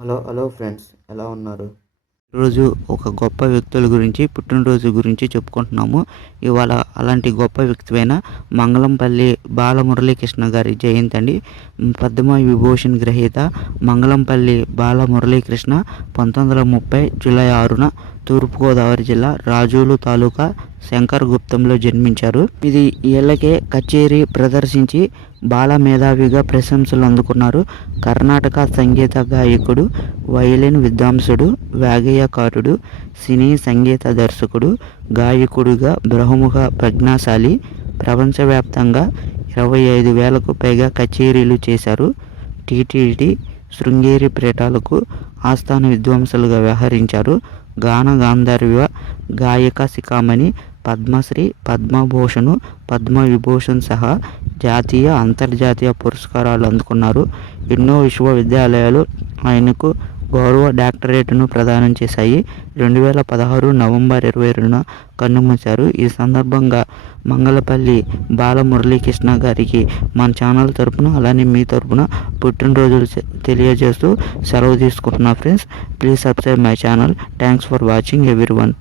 Hello hello friends ఎలా ఉన్నారు? ఈరోజు ఒక గొప్ప వ్యక్తుల గురించి పుట్టినరోజు గురించి చెప్పుకుంటున్నాము. ఇవాళ అలాంటి గొప్ప వ్యక్తివైన మంగళంపల్లి బాలమురళీకృష్ణ గారి జయంతి అండి. పద్మ విభూషణ్ గ్రహీత మంగళంపల్లి బాలమురళీకృష్ణ పంతొమ్మిది వందల ముప్పై జూలై ఆరున తూర్పుగోదావరి జిల్లా రాజోలు తాలూకా శంకర్ గుప్తంలో జన్మించారు. ఇది ఏళ్ళకే కచేరీ ప్రదర్శించి బాల మేధావిగా ప్రశంసలు అందుకున్నారు. కర్ణాటక సంగీత గాయకుడు వయలిన్ విద్వాంసుడు వాగయ్యకారుడు సినీ సంగీత దర్శకుడు గాయకుడుగా బహుముఖ ప్రజ్ఞాశాలి ప్రపంచవ్యాప్తంగా ఇరవై ఐదు వేలకు పైగా కచేరీలు చేశారు. టీటీడీ శృంగేరి ప్రేటాలకు ఆస్థాన విద్వాంసులుగా వ్యవహరించారు. గాన గాంధర్వ గాయక శిఖామణి పద్మశ్రీ పద్మభూషణ్ పద్మవిభూషణ్ సహా జాతీయ అంతర్జాతీయ పురస్కారాలు అందుకున్నారు. ఎన్నో విశ్వవిద్యాలయాలు ఆయనకు గౌరవ డాక్టరేట్ను ప్రదానం చేశాయి. రెండు వేల పదహారు నవంబర్ ఇరవై రెండున కన్నుమూశారు. ఈ సందర్భంగా మంగళపల్లి బాలమురళీకృష్ణ గారికి మన ఛానల్ తరపున అలానే మీ తరపున పుట్టినరోజులు తెలియజేస్తూ సెలవు తీసుకుంటున్నా friends. Please subscribe my channel. Thanks for watching everyone